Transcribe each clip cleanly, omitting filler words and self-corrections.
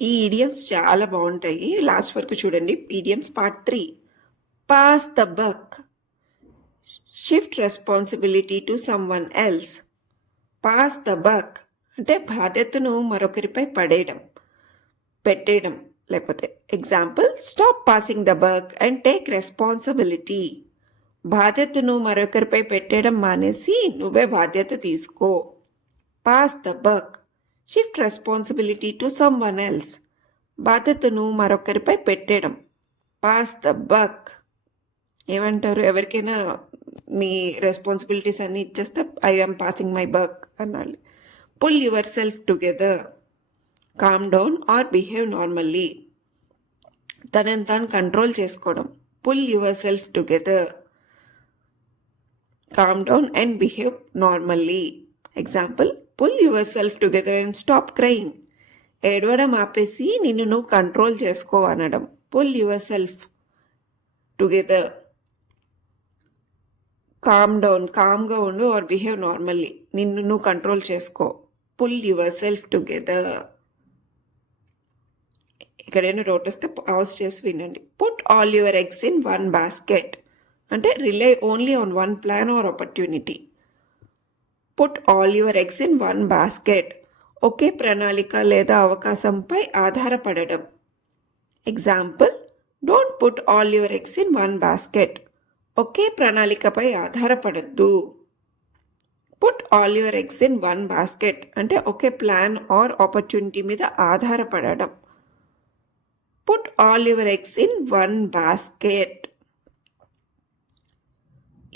ఈ ఈడియమ్స్ చాలా బాగుంటాయి. లాస్ట్ వరకు చూడండి. Idioms part 3. Pass the buck. Shift responsibility to someone else. Pass the buck అంటే బాధ్యతను మరొకరిపై పెట్టేయడం. లేకపోతే example, stop passing the buck and take responsibility. బాధ్యతను మరొకరిపై పెట్టేయడం మానేసి నువ్వే బాధ్యత తీసుకో. Pass the buck. Shift responsibility to someone else. బాధ్యతను మరొకరిపై పెట్టేయడం. Pass the buck. ఏమంటారు? ఎవరికైనా మీ రెస్పాన్సిబిలిటీస్ అన్నీ ఇచ్చేస్తే I am passing my buck అన్నాడు. Pull yourself together. Calm down are behave normally. తనని తాను కంట్రోల్ చేసుకోవడం. Pull yourself together. Calm down and behave normally. Example, pull yourself together and stop crying. ఏడవడం ఆపేసి నిన్ను నువ్వు control చేసుకో అనడం. Pull yourself together. Calm down, కామ్గా ఉండు, ఆర్ బిహేవ్ నార్మల్లీ, నిన్ను నువ్వు కంట్రోల్ చేసుకో. Pull yourself together. ఎక్కడైనా డౌట్ వస్తే పాజ్ చేసి వినండి. Put all your eggs in one basket అంటే rely only on one plan or opportunity. Put all your eggs in one basket. ఒకే ప్రణాళిక లేదా అవకాశంపై ఆధారపడడం. Example, don't put all your eggs in one basket. ఒకే ప్రణాళికపై ఆధారపడద్దు. Put all your eggs in one basket అంటే ఒకే ప్లాన్ ఆర్ ఆపర్చునిటీ మీద ఆధారపడడం. Put all your eggs in one basket.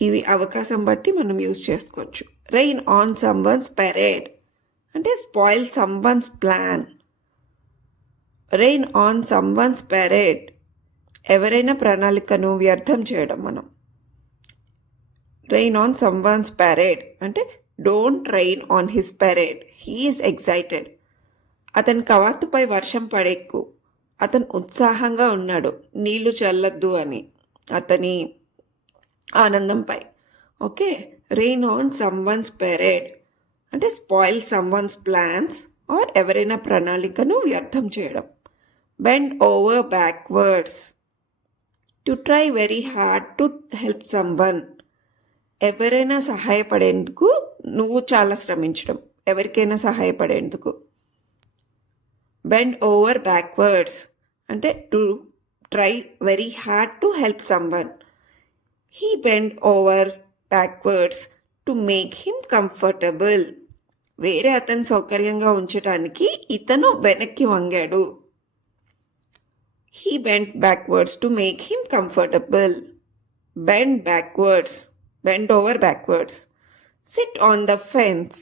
ఇవి అవకాశం బట్టి మనం యూజ్ చేసుకోవచ్చు. రెయిన్ ఆన్ సమ్వన్స్ పెరేడ్ అంటే spoil someone's plan. Rain on someone's parade ఎవరైనా ప్రణాళికను వ్యర్థం చేయడం మనం. రెయిన్ ఆన్ సమ్వన్స్ పెరేడ్ అంటే don't rain on his parade, he is excited. అతని కవాతుపై వర్షం పడేక్కు, అతను ఉత్సాహంగా ఉన్నాడు. నీళ్లు చల్లద్దు అని అతని ఆనందంపై. Okay, rain on someone's parade అంటే స్పాయిల్ సమ్వన్స్ ప్లాన్స్ ఆర్ ఎవరైనా ప్రణాళికను వ్యర్థం చేయడం. Bend over backwards to try very hard to help someone. ఎవరైనా సహాయపడేందుకు నువ్వు చాలా శ్రమించడం, ఎవరికైనా సహాయపడేందుకు. బెండ్ ఓవర్ బ్యాక్వర్డ్స్ అంటే to try very hard to help someone. He bend over backwards to make him comfortable. వేరే అతను సౌకర్యంగా ఉంచడానికి ఇతను వెనక్కి వంగాడు. He bend backwards to make him comfortable. Bend backwards, bend over backwards. Sit on the fence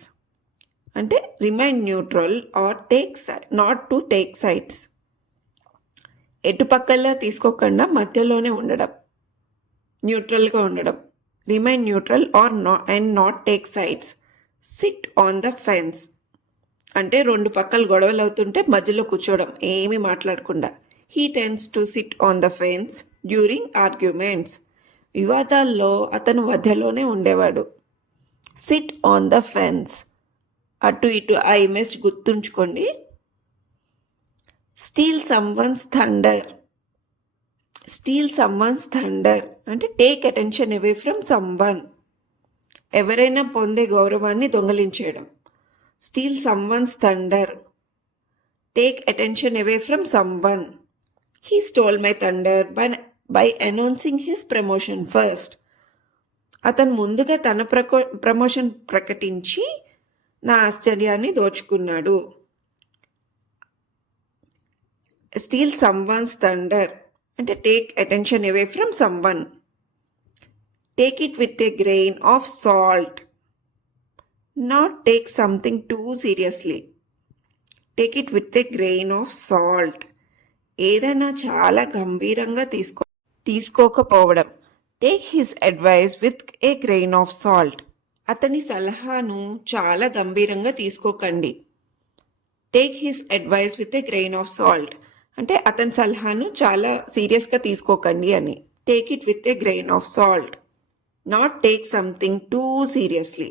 అంటే remain neutral or not to take sides. ఎటుపక్కల్లా తీసుకోకుండా మధ్యలోనే ఉండడం, న్యూట్రల్గా ఉండడం. Remain neutral or and not take sides. Sit on the fence అంటే రెండు పక్కల గొడవలు అవుతుంటే మధ్యలో కూర్చోవడం, ఏమీ మాట్లాడకుండా. He tends to sit on the fence during arguments. వివాదాల్లో అతను మధ్యలోనే ఉండేవాడు. Sit on the fence. అటు ఇటు ఆ ఇమేజ్ గుర్తుంచుకోండి. Steal someone's thunder. Steal someone's thunder అంటే take attention away from someone. ఎవరైనా పొందే గౌరవాన్ని దొంగలించేయడం. Steal someone's thunder. Take attention away from someone. He stole my thunder by announcing his promotion first. అతను ముందుగా తన ప్రమోషన్ ప్రకటించి నా ఆశ్చర్యాన్ని దోచుకున్నాడు. స్టీల్ సమ్వన్స్ థండర్ అంటే take attention away from someone. Take it with a grain of salt. Not take something too seriously. Take it with a grain of salt. ఏదైనా చాలా గంభీరంగా తీసుకోకపోవడం. Take his advice with a grain of salt. అతని సలహాను చాలా గంభీరంగా తీసుకోకండి. Take his advice with a grain of salt అంటే అతని సలహాను చాలా సీరియస్గా తీసుకోకండి అని. Take it with a grain of salt. Not take something too seriously.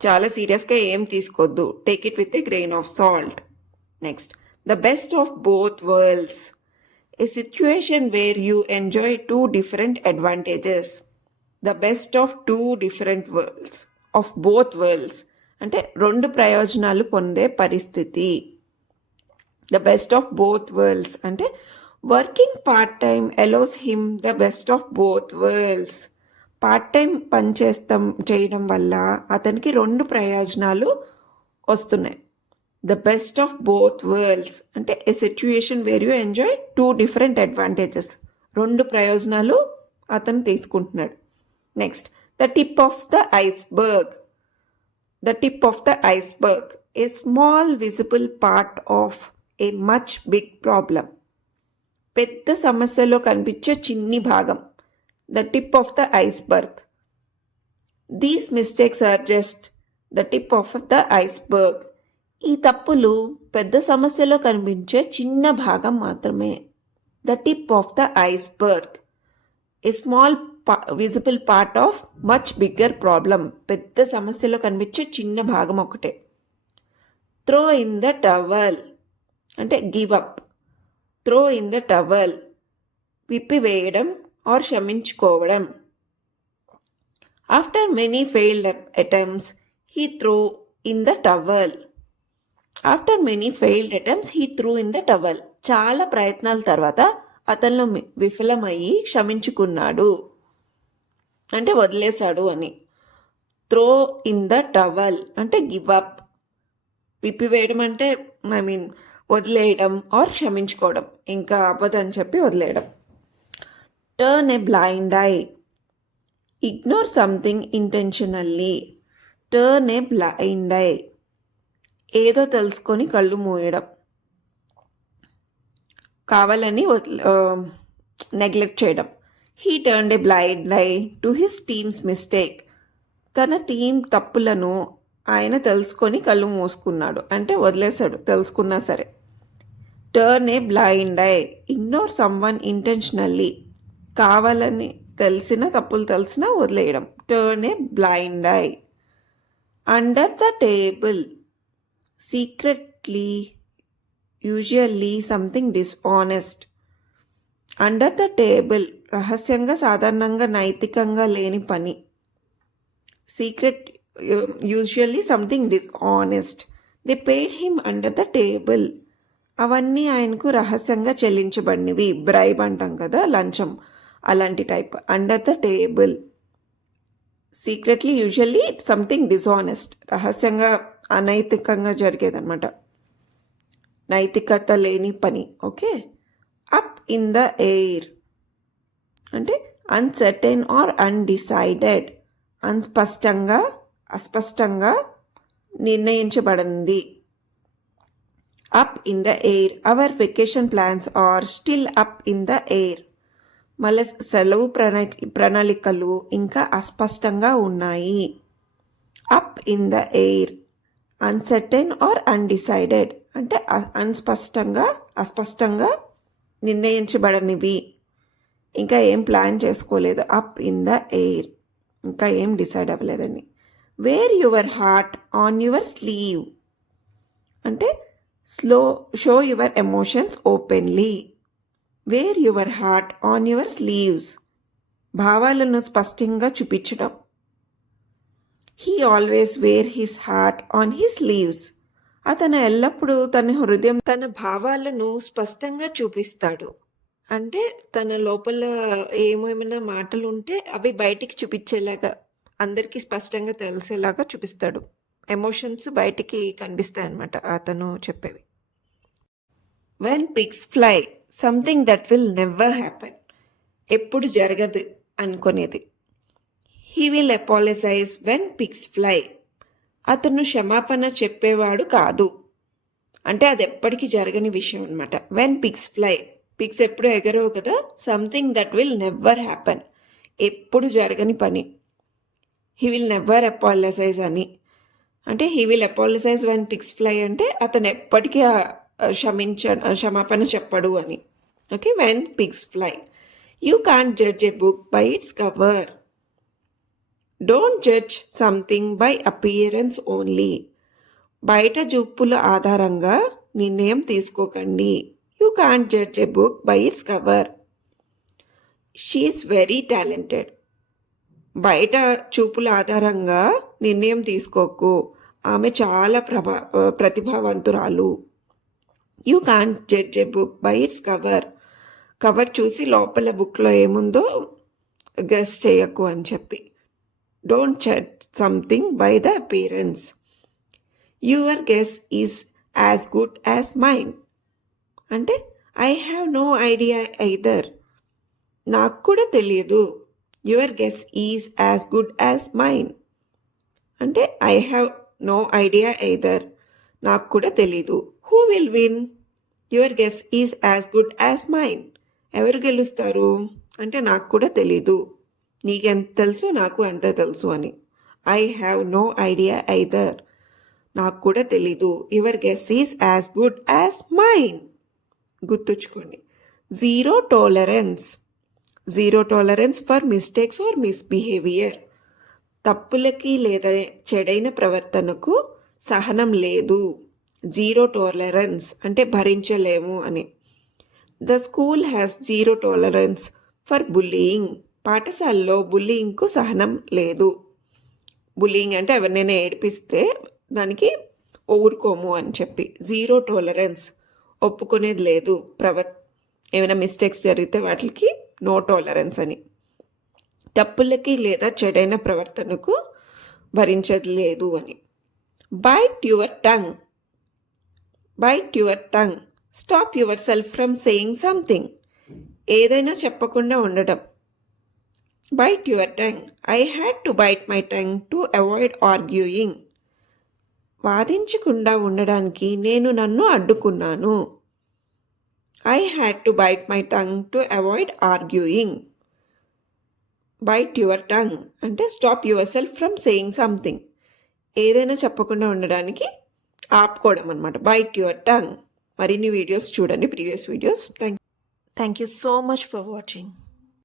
చాలా సీరియస్గా ఏం తీసుకోవద్దు. Take it with a grain of salt. Next, The best of both worlds. A situation where you enjoy two different advantages. The best of two different worlds. Of both worlds. అంటే రెండు ప్రయోజనాలు పొందే పరిస్థితి. The best of both worlds అంటే working part time allows him the best of both worlds. Part time పని చేయడం వల్ల అతనికి రెండు ప్రయోజనాలు వస్తున్నాయి. The best of both worlds అంటే a situation where you enjoy two different advantages. రెండు ప్రయోజనాలు అతను తీసుకుంటున్నాడు. Next, the tip of the iceberg. The tip of the iceberg, a small visible part of a much big problem. పెద్ద సమస్యలో కనిపించే చిన్ని భాగం. The tip of the iceberg. These mistakes are just the tip of the iceberg. ఈ తప్పులు పెద్ద సమస్యలో కనిపించే చిన్న భాగం మాత్రమే. The tip of the iceberg, a small visible part of much bigger problem. పెద్ద సమస్యలో కనిపించే చిన్న భాగం ఒకటే. త్రో ఇన్ ద టవల్ అంటే give up. Throw in the towel, విప్పివేయడం ఆర్ క్షమించుకోవడం. After many failed attempts he throw in the towel. After many failed attempts he through in the towel. చాలా ప్రయత్నాల తర్వాత అతను విఫలమయ్యి క్షమించుకున్నాడు అంటే వదిలేశాడు అని. త్రో ఇన్ ద టవల్ అంటే గివ్ అప్. విప్పివేయడం అంటే వదిలేయడం ఆర్ క్షమించుకోవడం, ఇంకా అవ్వదని చెప్పి వదిలేయడం. Turn a blind eye, ignore something intentionally. Turn a blind I, ఏదో తెలుసుకొని కళ్ళు మూయడం, కావాలని నెగ్లెక్ట్ చేయడం. He turned A blind I to his teams mistake. తన టీం తప్పులను ఆయన తెలుసుకొని కళ్ళు మూసుకున్నాడు అంటే వదిలేశాడు తెలుసుకున్నా సరే. Turn a blind eye, ignore someone intentionally. కావాలని తప్పులు తెలిసినా వదిలేయడం. Turn a blind eye. Under the table, secretly, usually something dishonest. Under the table, రహస్యంగా, సాధారణంగా నైతికంగా లేని పని. Secret, usually something dishonest. They paid him under the table. అవన్నీ ఆయనకు రహస్యంగా చెల్లించబడినవి. బ్రైబ్ అంటాం కదా, లంచం, అలాంటి type. Under the table, secretly, usually something dishonest, రహస్యంగా అనైతికంగా జరిగేదన్నమాట, నైతికత లేని పని. Okay. Up in the air అంటే అన్సర్టైన్ ఆర్ అన్డిసైడెడ్. అస్పష్టంగా నిర్ణయించబడింది. Up in the air, our vacation plans are still up in the air. మళ్ళీ సెలవు ప్రణాళికలు ఇంకా అస్పష్టంగా ఉన్నాయి. Up in the air, uncertain or undecided అంటే అస్పష్టంగా నిర్ణయించబడనివి, ఇంకా ఏం ప్లాన్ చేసుకోలేదు. అప్ ఇన్ ద ఎయిర్, ఇంకా ఏం డిసైడ్ అవ్వలేదని. Wear your heart on your sleeve అంటే show your emotions openly. Wear your heart on your sleeves, భావాలను స్పష్టంగా చూపించడం. He always wear his heart on his sleeves. అతను ఎల్లప్పుడూ తన భావాలను స్పష్టంగా చూపిస్తాడు. అంటే తన లోపల ఏమైనా మాటలు ఉంటే అవి బయటికి చూపించేలాగా, అందరికీ స్పష్టంగా తెలిసేలాగా చూపిస్తాడు. ఎమోషన్స్ బయటికి కనిపిస్తాయి అన్నమాట అతను చెప్పేవి. When pigs fly, something that will never happen. ఎప్పుడు జరగదు అనుకునేది. He will apologize when pigs fly. అతను క్షమాపణ చెప్పేవాడు కాదు అంటే అది ఎప్పటికీ జరగని విషయం అనమాట. వెన్ పిగ్స్ ఫ్లై, పిగ్స్ ఎప్పుడు ఎగరవు కదా. Something that will never happen, ఎప్పుడు జరగని పని. హీ విల్ నెవర్ అపాలజైజ్ అని అంటే he will apologize when pigs fly అంటే అతను ఎప్పటికీ క్షమాపణ చెప్పడు అని. Okay. When pigs fly. You can't judge a book by its cover. Don't judge something by appearance only. బయట చూపుల ఆధారంగా నిర్ణయం తీసుకోకండి. You can't judge a book by its cover. She's very talented. బయట చూపుల ఆధారంగా నిర్ణయం తీసుకోకు, ఆమె చాలా ప్రతిభావంతురాలు. You can't judge a book by its cover. Cover చూసి లోపల బుక్లో ఏముందో గెస్ చేయకు అని చెప్పి. Don't judge something by the appearance. Your guess is as good as mine. అంటే I have no idea either. నాకు కూడా తెలియదు. Your guess is as good as mine. అంటే I have no idea either. నాకు కూడా తెలీదు. Who will win? Your guess is as good as mine. ఎవరు గెలుస్తారు అంటే నాకు కూడా తెలీదు, నీకెంత తెలుసు నాకు ఎంత తెలుసు అని. I have no idea either. నాకు కూడా తెలీదు. Your guess is as good as mine. గుర్తుంచుకోండి. Zero tolerance. Zero tolerance for mistakes or misbehaviour. తప్పులకి లేదా చెడైన ప్రవర్తనకు సహనం లేదు. జీరో టాలరెన్స్ అంటే భరించలేము అని. The school has zero tolerance for bullying. పాఠశాలలో బుల్లీయింగ్కు సహనం లేదు. బుల్లీయింగ్ అంటే ఎవరినైనా ఏడిపిస్తే దానికి ఊరుకోము అని చెప్పి. జీరో టాలరెన్స్ ఒప్పుకునేది లేదు. ఏమైనా మిస్టేక్స్ జరిగితే వాటికి నో టాలరెన్స్ అని. తప్పులకి లేదా చెడైన ప్రవర్తనకు భరించేది లేదు అని. Bite your tongue. Bite your tongue. Stop yourself from saying something. ఏదైనా చెప్పకుండా ఉండడం. Bite your tongue. I had to bite my tongue to avoid arguing. వాదించకుండా ఉండడానికి నేను నన్ను అడ్డుకున్నాను. I had to bite my tongue to avoid arguing. Bite your tongue అంటే stop yourself from saying something. ఏదైనా చెప్పకుండా ఉండడానికి ఆపుకోవడం అనమాట. Bite your tongue. మరిన్ని వీడియోస్ చూడండి, previous videos. Thank you so much for watching.